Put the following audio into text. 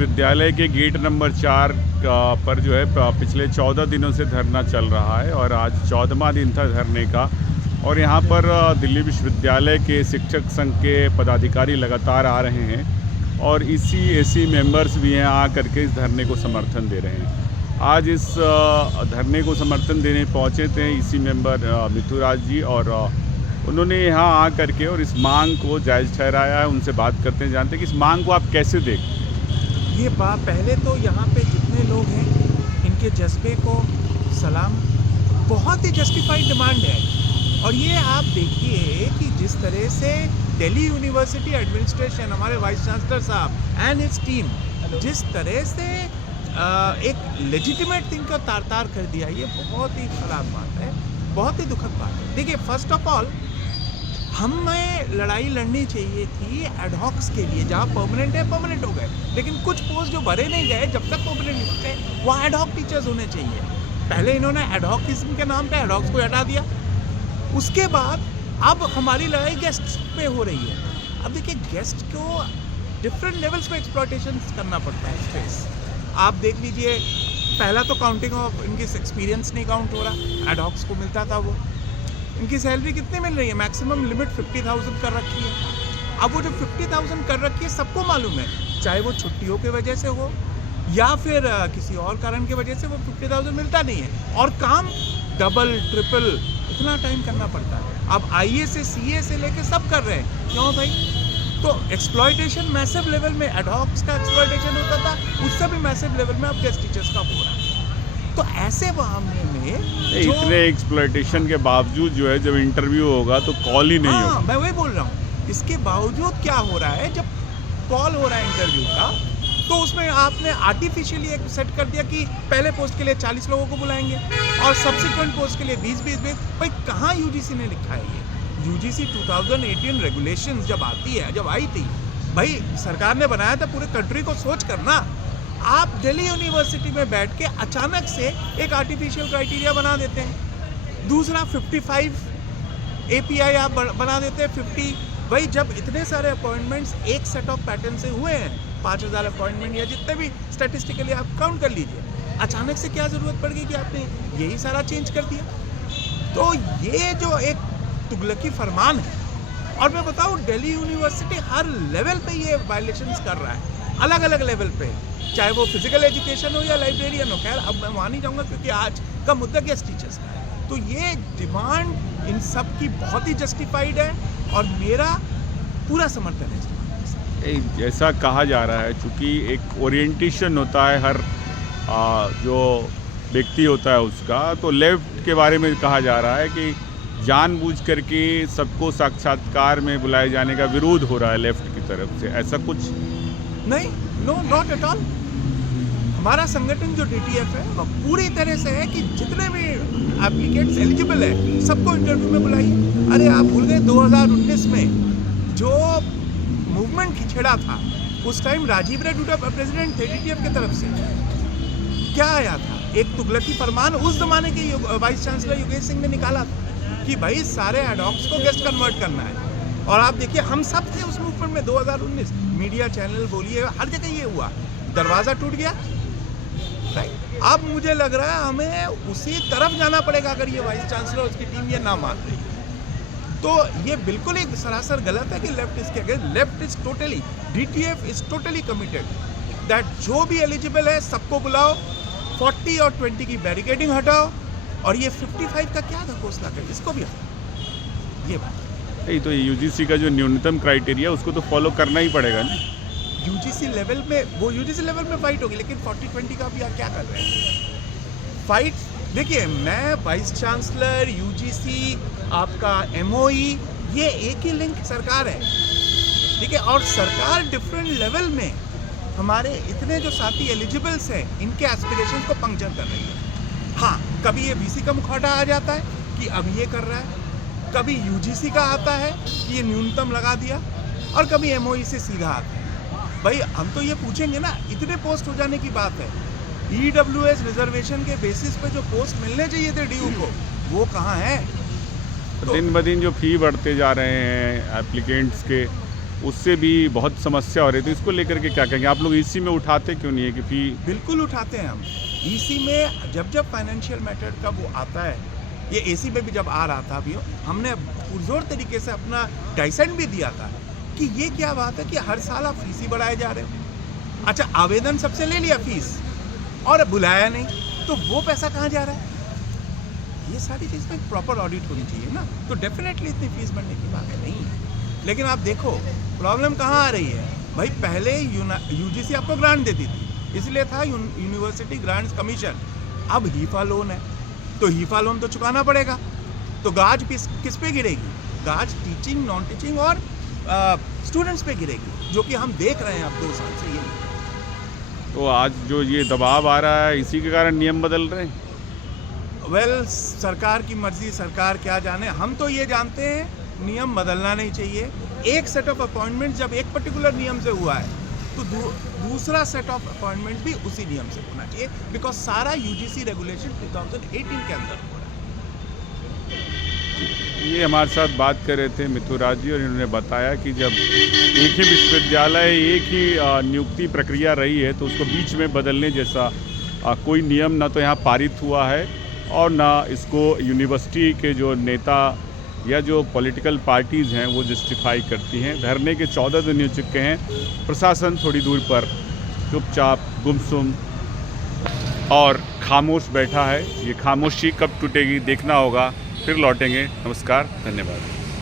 विश्वविद्यालय के gate number 4 पर जो है पिछले 14 दिनों से धरना चल रहा है और आज 14वां दिन था धरने का। और यहाँ पर दिल्ली विश्वविद्यालय के शिक्षक संघ के पदाधिकारी लगातार आ रहे हैं और EC मेंबर्स भी हैं, आ करके इस धरने को समर्थन दे रहे हैं। आज इस धरने को समर्थन देने पहुँचे थे EC मेंबर मिथुराज जी और उन्होंने यहाँ आ करके और इस मांग को जायज़ ठहराया है। उनसे बात करते हैं, जानते हैं कि इस मांग को आप कैसे देखते। ये पहले तो यहाँ पे जितने लोग हैं इनके जज्बे को सलाम, बहुत ही जस्टिफाइड डिमांड है। और ये आप देखिए कि जिस तरह से दिल्ली यूनिवर्सिटी एडमिनिस्ट्रेशन, हमारे वाइस चांसलर साहब एंड हिज टीम जिस तरह से एक लेजिटिमेट थिंग को तार कर दिया, ये बहुत ही खराब बात है, बहुत ही दुखद बात है। देखिए, फर्स्ट ऑफ ऑल हमें लड़ाई लड़नी चाहिए थी एडहॉक्स के लिए, जहाँ परमानेंट है परमानेंट हो गए, लेकिन कुछ पोस्ट जो भरे नहीं गए जब तक परमानेंट नहीं होते वहाँ एडहॉक टीचर्स होने चाहिए। पहले इन्होंने एडहॉकिज्म के नाम पे एडहॉक्स को हटा दिया, उसके बाद अब हमारी लड़ाई गेस्ट पे हो रही है। अब देखिए, गेस्ट को डिफरेंट लेवल्स पे एक्सप्लॉयटेशन करना पड़ता है स्पेस। आप देख लीजिए, पहला तो काउंटिंग ऑफ इनकी एक्सपीरियंस नहीं काउंट हो रहा, एडहॉक्स को मिलता था वो। इनकी सैलरी कितनी मिल रही है? मैक्सिमम लिमिट 50,000 कर रखी है। अब वो जो 50,000 कर रखी है सबको मालूम है, चाहे वो छुट्टियों की वजह से हो या फिर किसी और कारण की वजह से वो 50,000 मिलता नहीं है। और काम डबल ट्रिपल इतना टाइम करना पड़ता है। अब IAS से CA से लेके सब कर रहे हैं, क्यों भाई? तो एक्सप्लॉयटेशन मैसिव लेवल में एडहॉक्स का एक्सप्लॉयटेशन होता था, उससे भी मैसिव लेवल में अब गेस्ट टीचर्स का हो रहा है। तो ऐसे मामले में इतने एक्सप्लॉयटेशन के बावजूद जो है, जब इंटरव्यू होगा तो कॉल ही नहीं होगा। मैं वही बोल रहा हूँ, इसके बावजूद क्या हो रहा है, जब कॉल हो रहा है इंटरव्यू का तो उसमें आपने आर्टिफिशियली एक सेट कर दिया कि पहले पोस्ट के लिए 40 लोगों को बुलाएंगे और सब्सिक्वेंट पोस्ट के लिए 20-20। भाई कहाँ UGC ने लिखा है ये? UGC 2018 रेगुलेशंस जब आई थी, भाई सरकार ने बनाया था पूरे कंट्री को सोच करना। आप दिल्ली यूनिवर्सिटी में बैठ के अचानक से एक आर्टिफिशियल क्राइटेरिया बना देते हैं। दूसरा 55 API आप बना देते हैं 50। भाई जब इतने सारे अपॉइंटमेंट्स एक सेट ऑफ पैटर्न से हुए हैं, 5,000 अपॉइंटमेंट या जितने भी स्टैटिस्टिकली आप काउंट कर लीजिए, अचानक से क्या ज़रूरत पड़ गई कि आपने यही सारा चेंज कर दिया? तो ये जो एक तुगलकी फरमान है, और मैं बताऊँ दिल्ली यूनिवर्सिटी हर लेवल पे ये वायलेशंस कर रहा है, अलग अलग लेवल पे, चाहे वो फिजिकल एजुकेशन हो या लाइब्रेरियन हो। खैर अब मैं वहाँ नहीं जाऊँगा क्योंकि आज का मुद्दा गेस्ट टीचर्स का है। तो ये डिमांड इन सब की बहुत ही जस्टिफाइड है और मेरा पूरा समर्थन है। ऐसा कहा जा रहा है चूँकि एक ओरिएंटेशन होता है हर जो व्यक्ति होता है उसका, तो लेफ्ट के बारे में कहा जा रहा है कि जानबूझ करके सबको साक्षात्कार में बुलाए जाने का विरोध हो रहा है लेफ्ट की तरफ से। ऐसा कुछ नहीं, नो, नॉट एट ऑल। हमारा संगठन जो DTF है वो पूरी तरह से है कि जितने भी एप्लीकेंट्स एलिजिबल है सबको इंटरव्यू में बुलाइए। अरे आप भूल गए 2019 में जो मूवमेंट खिंचड़ा था, उस टाइम राजीव रेड्डी प्रेसिडेंट थे DTF की तरफ से। क्या आया था? एक तुगलकी फरमान उस जमाने के वाइस चांसलर योगेश सिंह ने निकाला था कि भाई सारे एडहॉक्स को गेस्ट कन्वर्ट करना है। और आप देखिए, हम सब थे उस मूवमेंट में 2019, मीडिया चैनल बोलिए, हर जगह ये हुआ, दरवाज़ा टूट गया। अब मुझे लग रहा है हमें उसी तरफ जाना पड़ेगा अगर ये वाइस चांसलर उसकी टीम ये ना मान रही है। तो ये बिल्कुल एक सरासर गलत है कि लेफ्ट इसके against. Left is totally, DTF is totally committed that जो भी एलिजिबल है सबको बुलाओ, 40 और 20 की बैरिकेडिंग हटाओ, और ये 55 का क्या था घोषणा कर, इसको भी हटाओ। ये बात नहीं, तो UGC का जो न्यूनतम क्राइटेरिया उसको तो फॉलो करना ही पड़ेगा ना। UGC लेवल में, वो UGC लेवल में फाइट होगी, लेकिन 40-20 का भी आप क्या कर रहे हैं फाइट? देखिए, मैं वाइस चांसलर, UGC, आपका MOE, ये एक ही लिंक सरकार है, ठीक है। और सरकार डिफरेंट लेवल में हमारे इतने जो साथी एलिजिबल्स हैं इनके एस्पिरेशंस को पंक्चर कर रही है। हाँ, कभी ये VC का मुखौटा आ जाता है कि अब ये कर रहा है, कभी UGC का आता है कि ये न्यूनतम लगा दिया, और कभी MOE से सीधा आता है। भाई हम तो ये पूछेंगे ना, इतने पोस्ट हो जाने की बात है, EWS रिजर्वेशन के बेसिस पे जो पोस्ट मिलने चाहिए थे DU को, वो कहाँ है? दिन ब दिन जो फ़ी बढ़ते जा रहे हैं एप्लीकेंट्स के, उससे भी बहुत समस्या हो रही थी। इसको लेकर के क्या कहेंगे? आप लोग इसी में उठाते क्यों नहीं है कि फी? बिल्कुल उठाते हैं हम। ईसी में जब फाइनेंशियल मैटर का वो आता है, ये एसी में भी जब आ रहा था अभी, हमने पुरजोर तरीके से अपना डाइसेंट भी दिया था कि ये क्या बात है कि हर साल आप फीस ही बढ़ाए जा रहे हो। अच्छा, आवेदन सबसे ले लिया फीस और बुलाया नहीं, तो वो पैसा कहाँ जा रहा है? ये सारी चीज़ में प्रॉपर ऑडिट होनी चाहिए ना, तो डेफिनेटली इतनी फीस बढ़ने की बात है नहीं। लेकिन आप देखो प्रॉब्लम कहाँ आ रही है भाई। पहले यूजीसी आपको ग्रांट देती थी, इसलिए था यूनिवर्सिटी ग्रांट्स कमीशन। अब हीफा लोन है, तो हीफा लोन तो चुकाना पड़ेगा, तो गाज किस पे गिरेगी? गाज टीचिंग, नॉन टीचिंग और स्टूडेंट्स पे गिरेगी, जो कि हम देख रहे हैं अब 2 साल से। ये तो आज जो ये दबाव आ रहा है, इसी के कारण नियम बदल रहे हैं। सरकार की मर्जी, सरकार क्या जाने। हम तो ये जानते हैं नियम बदलना नहीं चाहिए। एक सेट ऑफ अपॉइंटमेंट जब एक पर्टिकुलर नियम से हुआ है, तो दूसरा सेट ऑफ अपॉइंटमेंट भी उसी नियम से होना चाहिए, बिकॉज सारा यूजीसी रेगुलेशन 2018 के अंदर हो रहा है। ये हमारे साथ बात कर रहे थे मिथुराज जी, और इन्होंने बताया कि जब एक ही विश्वविद्यालय, एक ही नियुक्ति प्रक्रिया रही है, तो उसको बीच में बदलने जैसा कोई नियम ना तो यहाँ पारित हुआ है, और ना इसको यूनिवर्सिटी के जो नेता या जो पॉलिटिकल पार्टीज़ हैं वो जस्टिफाई करती हैं। धरने के 14 दिन हो चुके हैं, प्रशासन थोड़ी दूर पर चुपचाप, गुमसुम और खामोश बैठा है। ये खामोशी कब टूटेगी देखना होगा। फिर लौटेंगे। नमस्कार, धन्यवाद।